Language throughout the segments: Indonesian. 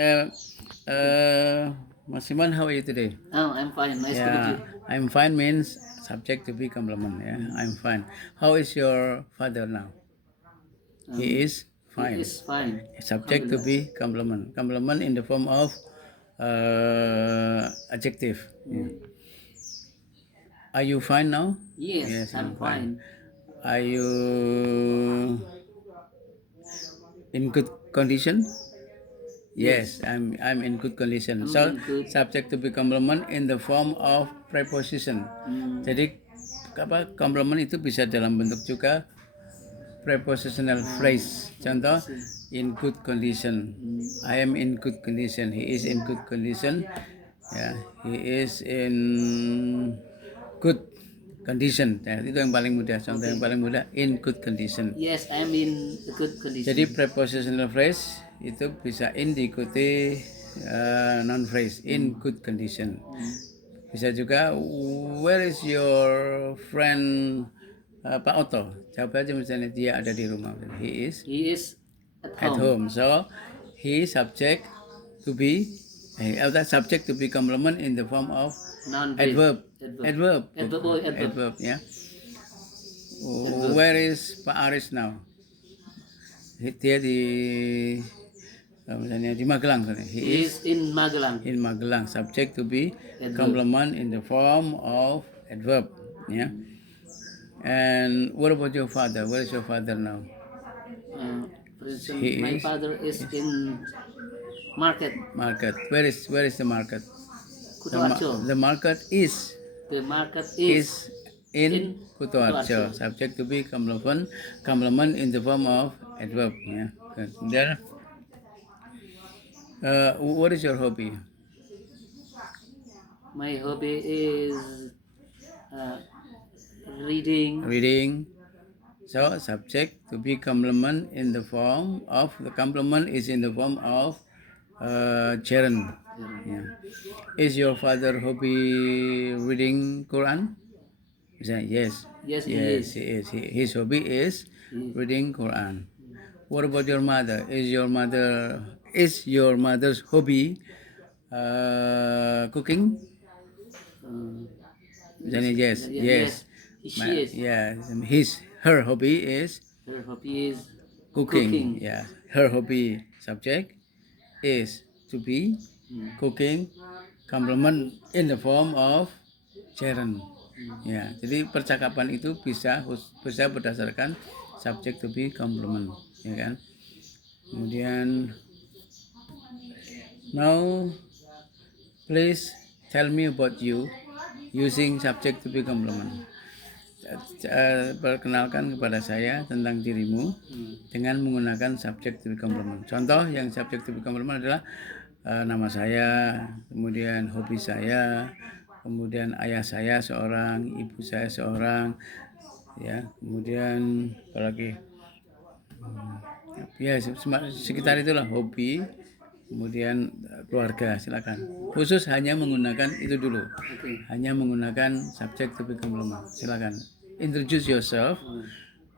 Uh, Masiman, how are you today? Oh, I'm fine. Nice to meet you. I'm fine means subject to be complement. Yeah, I'm fine. How is your father now? He is He fine. is fine. Subject to Alhamdulillah. be complement. Complement in the form of adjective. Yeah. Are you fine now? Yes, I'm I'm fine. fine. Are you in good condition? Yes, Yes, I'm in good condition. I'm So in good. subject to be complement in the form of preposition. Mm, Jadi complement itu bisa dalam bentuk juga prepositional phrase. I Contoh, see. in good condition. Mm, I am in good condition. He is in good condition. Ya, he is in good condition. Ya, itu yang paling mudah. Contoh yang okay. paling mudah, in good condition. Yes, I'm in a good Jadi condition. prepositional phrase itu bisa in diikuti noun phrase in good condition. Bisa juga where is your friend Pak Oto? Jawab aja misalnya dia ada di rumah. He is He is at at home. home. So he subject to be subject to be complement in the form of Noun phrase. adverb. Adverb. Adverb. Oh, adverb. Adverb. Yeah. Adverb. Where is Pak Aris now? Dia di misalnya di Magelang. He is in Magelang. In Magelang. Subject to be Adverb. complement in the form of adverb. Yeah. And what about your father? Where is your father now? For instance, He my is father is in market. market. Where is the market? Kutoarjo. The market is The market is in in Kutoarjo. Kutoarjo. Subject to be complement in the form of adverb. Yeah. Good. Then, what is your hobby? My hobby is uh, reading. Reading. So subject to be complement in the form of the complement is in the form of gerund. Yeah. Is your father hobby reading Quran? Yes. Yes, he Yes, is. he is. His hobby is He is. reading Quran. What about your mother? Is your mother's hobby cooking? Yes, Yes, yes, yes. she is. Yeah, her hobby is Her hobby is cooking. cooking. Yeah, her hobby subject is to be Hmm. cooking, complement in the form of gerund. Ya, jadi percakapan itu bisa berdasarkan subject to be complement, ya kan? Kemudian now please tell me about you using subject to be complement. Perkenalkan kepada saya tentang dirimu dengan menggunakan subject to be complement. Contoh yang subject to be complement adalah nama saya, kemudian hobi saya, kemudian ayah saya seorang, ibu saya seorang, ya, kemudian apalagi ya sekitar itulah hobi, kemudian keluarga. Silakan. Khusus hanya menggunakan itu dulu. Okay. Hanya menggunakan subject to be complement. Silakan. Introduce yourself,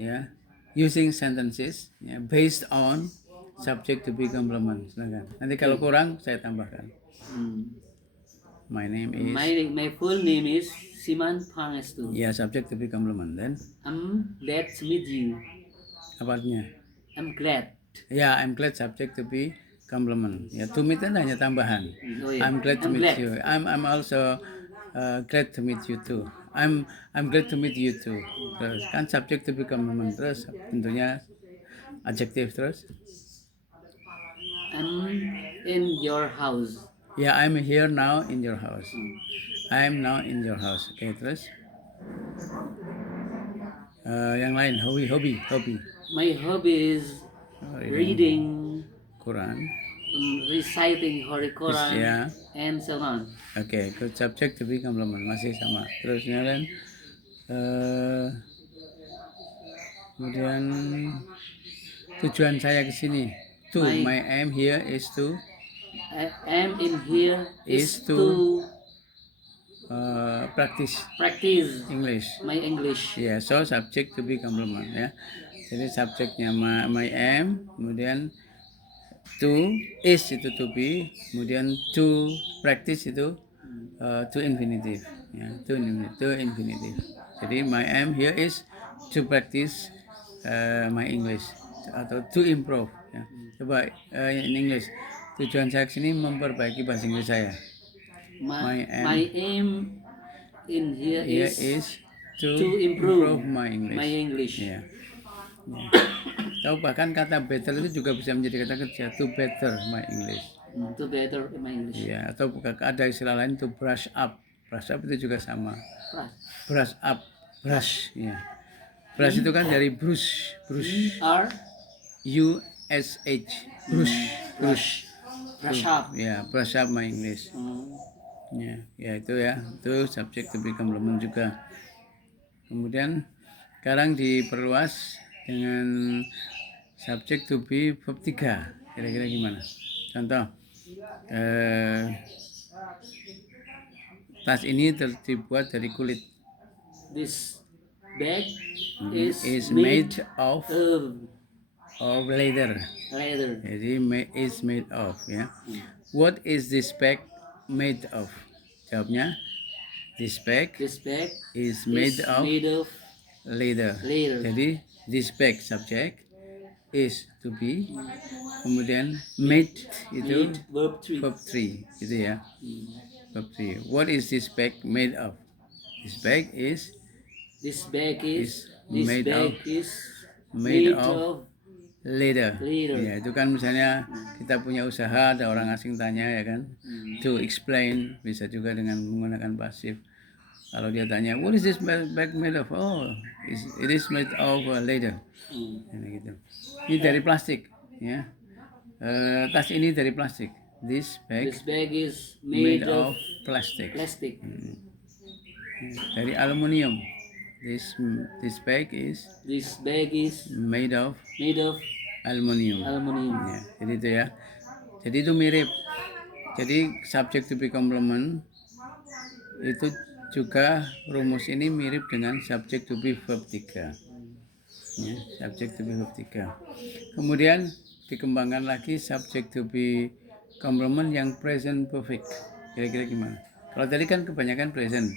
ya, using sentences, ya, based on subject to be complement. Silakan. Nanti kalau kurang saya tambahkan. My name is. My full name is Siman Pangestu. Ya, subject to be complement. Then I'm glad to meet you. apa artinya? I'm glad. Ya, I'm glad subject to be complement. Ya, to meet itu hanya tambahan. Oh, yeah. I'm glad to I'm meet glad. you. I'm also glad to meet you too. I'm glad to meet you too. Terus kan subject to be complement, terus tentunya adjective terus. I'm in your house. Ya, I'm here now in your house. I'm now in your house. Oke, terus yang lain hobi. My hobby is reading, Quran. reciting Holy Quran, Ya. and so on. Oke, good subject to be complement masih sama. Terus kemudian kemudian tujuan saya ke sini. My aim here is to I am in here is is to practice English. my English. Ya, so subject to be complement ya. Jadi subjeknya my aim, kemudian To is itu to be, kemudian to practice itu to infinitive, ya, to infinitive. Jadi my aim here is to practice my English atau to improve. Ya. Coba in English, tujuan saya kesini memperbaiki bahasa Inggris saya. My aim in here Here is to improve my English. Ya. Atau bahkan kata better itu juga bisa menjadi kata kerja, to better my English. To better my English. Ya, atau ada istilah lain to brush up. Brush up itu juga sama. Brush up, brush, ya. Brush itu kan dari brush, R U S H, brush. brush up. Ya, brush up my English. Ya itu ya, itu subjek to be complement juga. Kemudian sekarang diperluas dengan subjek to be verb 3. Kira-kira gimana? Contoh, tas ini terbuat dari kulit. This bag is made of leather. Jadi is made of, ya. What is this bag made of? Jawabnya, this bag is made of leather. Jadi this bag subject, is to be, kemudian made itu verb 3 gitu ya. Verb 3. What is this bag made of? This bag is made of leather. Ya, itu kan misalnya kita punya usaha, ada orang asing tanya, ya kan, to explain, bisa juga dengan menggunakan pasif. Kalau dia tanya, what is this bag made of? Oh, it is made of leather. Gitu. Ini dari plastik, ya. Tas ini dari plastik. This bag is made of plastic. Dari aluminium. This bag is made of aluminium. Ya, jadi itu ya. Jadi itu mirip. Jadi subject to be complement itu juga rumus ini mirip dengan subject to be verb 3. Ya, subject to be verb 3. Kemudian dikembangkan lagi subject to be complement yang present perfect. Kira-kira gimana? Kalau tadi kan kebanyakan present.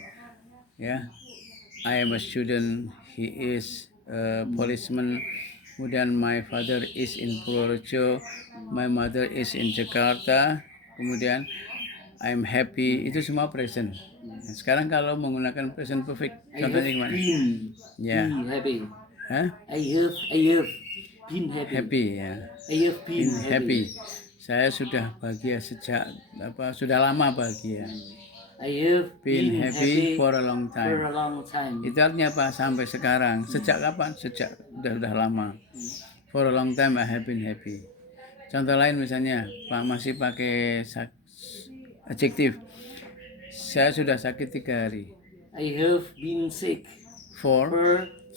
Ya. I am a student, he is a policeman, kemudian my father is in Purworejo, my mother is in Jakarta, kemudian I'm happy, itu semua present. Nah, sekarang kalau menggunakan present perfect, contohnya gimana? Ya. Happy. Hah? I have been happy. Happy, ya. I have been happy. Saya sudah bahagia sejak sudah lama bahagia. I have been happy for a long time. Itu artinya apa? Sampai sekarang. Sejak kapan? Sejak sudah lama. For a long time I have been happy. Contoh lain misalnya, Pak masih pakai adjektif. Saya sudah sakit 3 hari. I have been sick for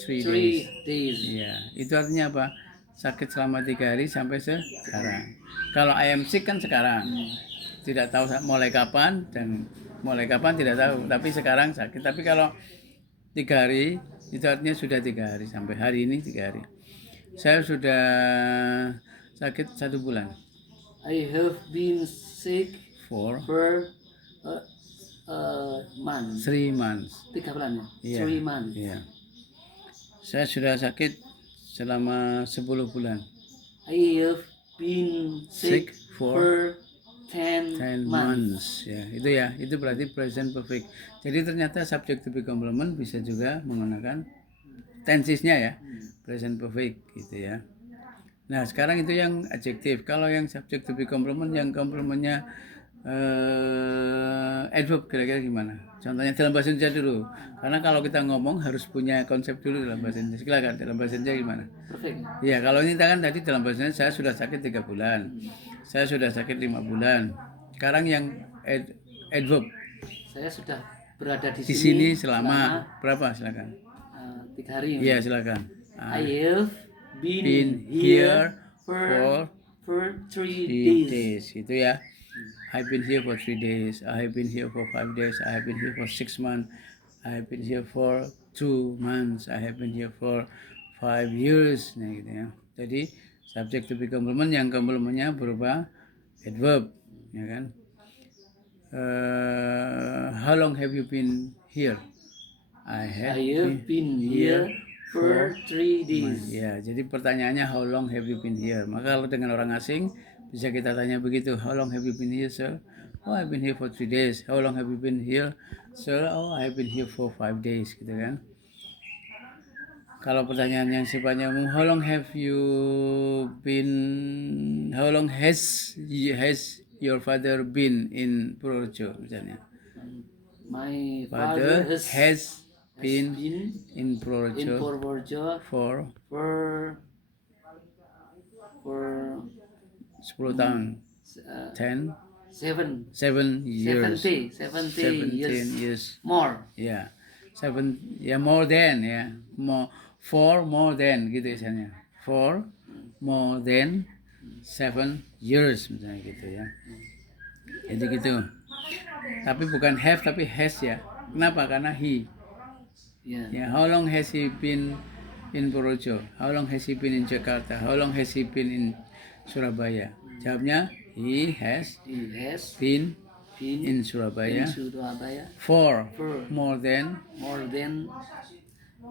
3 days. Ya, itu artinya apa? Sakit selama 3 hari sampai sekarang. Kalau I am sick kan sekarang. Tidak tahu mulai kapan tidak tahu, tapi sekarang sakit. Tapi kalau 3 hari itu artinya sudah 3 hari, sampai hari ini 3 hari. Saya sudah sakit 1 bulan. I have been sick for 3 months. 3 bulan ya? 3 months. Iya. Saya sudah sakit selama 10 bulan. I have been sick for 10 months. Ya, itu berarti present perfect. Jadi ternyata subject to be complement bisa juga menggunakan tensesnya ya, present perfect gitu ya. Nah, sekarang itu yang adjektif. Kalau yang subject to be complement, yang complementnya adverb, kira-kira gimana? Contohnya dalam bahasa Indonesia dulu. Karena kalau kita ngomong harus punya konsep dulu dalam bahasa Indonesia. Silakan, dalam bahasa Indonesia gimana? Iya, kalau ini kan tadi dalam bahasa Indonesia saya sudah sakit 3 bulan. Saya sudah sakit 5 bulan. Sekarang yang adverb. Saya sudah berada di sini selama berapa? Silakan. 3 hari. Iya, silakan. I have been here for 3 days. Itu ya. I've been here for 3 days. I have been here for 5 days. I have been here for 6 months. I have been here for 2 months. I have been here for 5 years. Nah, gitu ya. Jadi Subject to be complement yang komplementnya berupa adverb, ya kan? How long have you been here? I have I have been here for 3 days. Ya, jadi pertanyaannya how long have you been here? Maka kalau dengan orang asing bisa kita tanya begitu, how long have you been here, sir? Oh, I've been here for 3 days. How long have you been here, sir? Oh, I've been here for 5 days, gitu kan? Kalau pertanyaan yang sifatnya umum, how long has your father been in Purworejo, misalnya? My Father father has been been in in Purworejo Purworejo for for 10 tahun. uh, 10 7 7 years. 70 17 years years. more. Ya. 7 ya, more than, ya. More than gitu misalnya. For more than 7 years misalnya gitu ya. Jadi gitu. Tapi bukan have tapi has ya. Kenapa? Karena he. Yeah. Ya, how long has he been in Purworejo? How long has he been in Jakarta? How long has he been in Surabaya? Jawabnya he has He has been been in Surabaya in Surabaya for for more than more than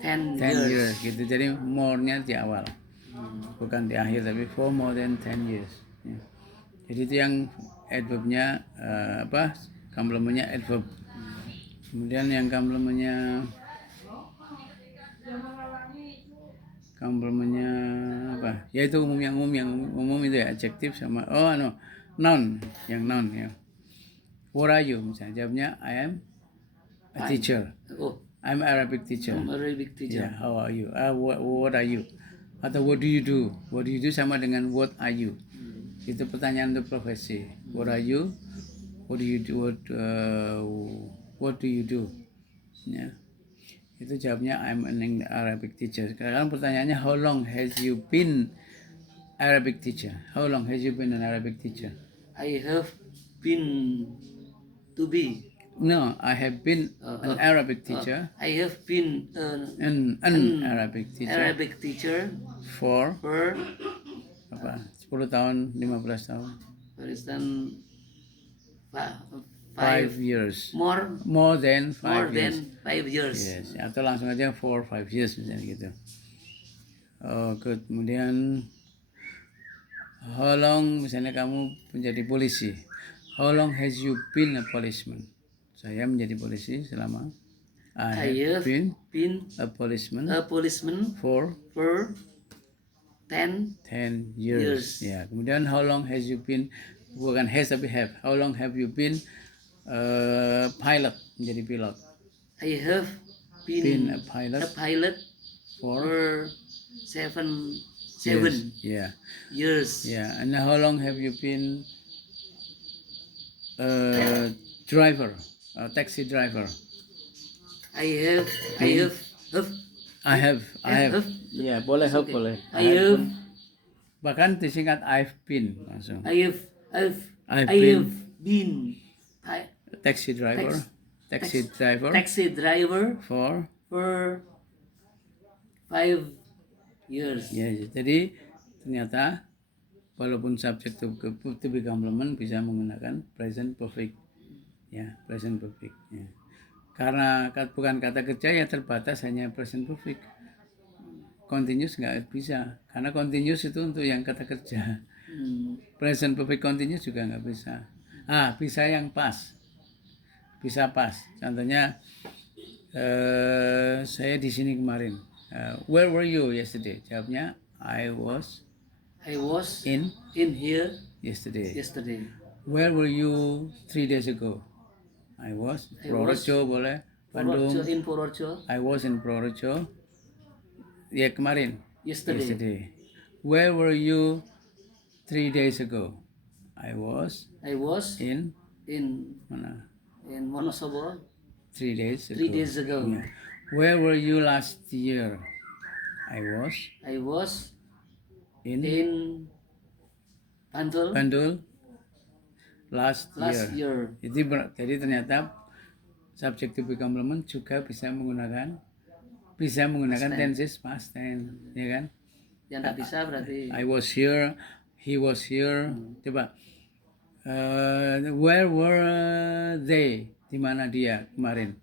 10 10 years years. gitu. Jadi more-nya di awal, bukan di akhir, tapi for more than 10 years ya. Jadi itu yang adverbnya komplementnya adverb. Kemudian yang komplementnya apa? Yaitu umum, yang umum itu ya adjektif sama noun, yang noun ya. What are you? Misalnya jawabnya I am a teacher. Oh, I'm Arabic teacher. I'm a very big teacher. Yeah, how are you? What are you? Atau what do you do? What do you do sama dengan what are you? Itu pertanyaan untuk profesi. What are you? What do you do? What do you do? Ya. Itu jawabnya I'm an Arabic teacher. Sekarang pertanyaannya how long has you been Arabic teacher? How long has you been an Arabic teacher? I have been to be. No, I have been an Arabic teacher. I have been An Arabic teacher Arabic teacher for for 10 tahun, 15 tahun. for instance 5 years. more than 5 years. than 5 years. Yes, atau langsung aja for 5 years misalnya gitu. Kemudian how long, misalnya kamu menjadi polisi. How long has you been a policeman? Saya menjadi polisi selama I have been a policeman for 10 years. Ya, kemudian how long has you been, bukan has tapi have. How long have you been pilot, menjadi pilot? I have been a pilot for 7 years. years. Yeah, and how long have you been driver, taxi driver? I have. Ya, boleh have, Okay. boleh. I have. Bahkan disingkat I've been langsung. I've been Taxi driver. Taxi driver For 5 years. ya, jadi ternyata walaupun subject to be complement bisa menggunakan present perfect. Ya, present perfect. Ya. Karena bukan kata kerja ya terbatas hanya present perfect. Continuous nggak bisa, karena continuous itu untuk yang kata kerja. Present perfect continuous juga nggak bisa. Bisa yang pas. Bisa pas. Contohnya saya di sini kemarin. Where were you yesterday? Jawabnya I was in here yesterday. Where were you 3 days ago? I was Purworejo, boleh. Bandung. in Purworejo. I was in Purworejo. Ya, kemarin. Yesterday. Where were you 3 days ago? I was in mana? In Wonosobo 3 days ago. 3 days ago. Yeah. Where were you last year? I was in Bandung last year. Jadi ternyata subject to be complement juga bisa menggunakan tenses past tense, ya kan? Yang nggak bisa berarti I was here, he was here. Coba, where were they? Di mana dia kemarin?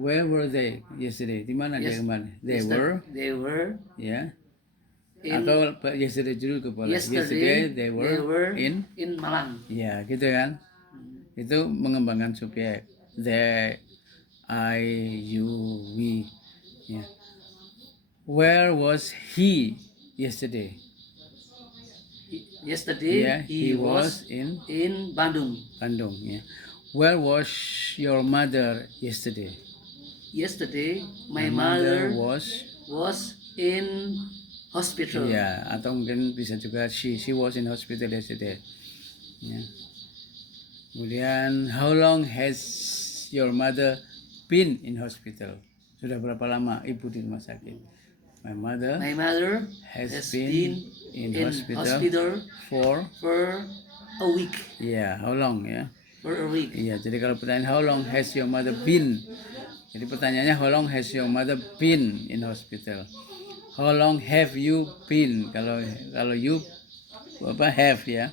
Where were they yesterday? Di mana dia kemarin? They were, ya. Atau yesterday dulu boleh. Yesterday they were in Malang. Ya, gitu kan? Itu mengembangkan subjek. They, I, you, we. Ya. Where was he yesterday? Yesterday Yeah, he was in Bandung. Bandung. Ya. Where was your mother yesterday? Yesterday my mother mother was in hospital. Ya, atau mungkin bisa juga she was in hospital yesterday. Ya. Kemudian, how long has your mother been in hospital? Sudah berapa lama ibu di rumah sakit? My mother has been in hospital for a week. Ya, how long ya? For a week. Iya, jadi kalau pertanyaan how long has your mother been? Jadi pertanyaannya how long has your mother been in hospital? How long have you been? Kalau you have ya.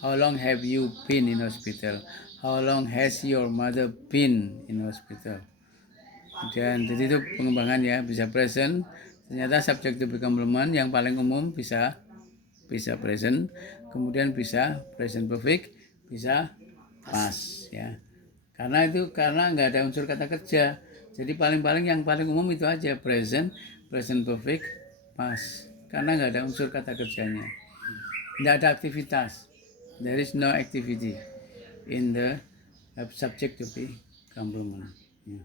How long have you been in hospital? How long has your mother been in hospital? Dan jadi itu pengembangan ya, bisa present. Ternyata subjective complement yang paling umum bisa present, kemudian bisa present perfect, bisa past ya. Karena nggak ada unsur kata kerja. Jadi paling-paling yang paling umum itu aja, present perfect, past. Karena nggak ada unsur kata kerjanya. Nggak ada aktivitas. There is no activity in the subjective complement. Ya.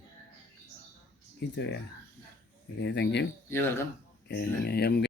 Gitu ya. Oke, thank you. You're welcome. Oke, ya mungkin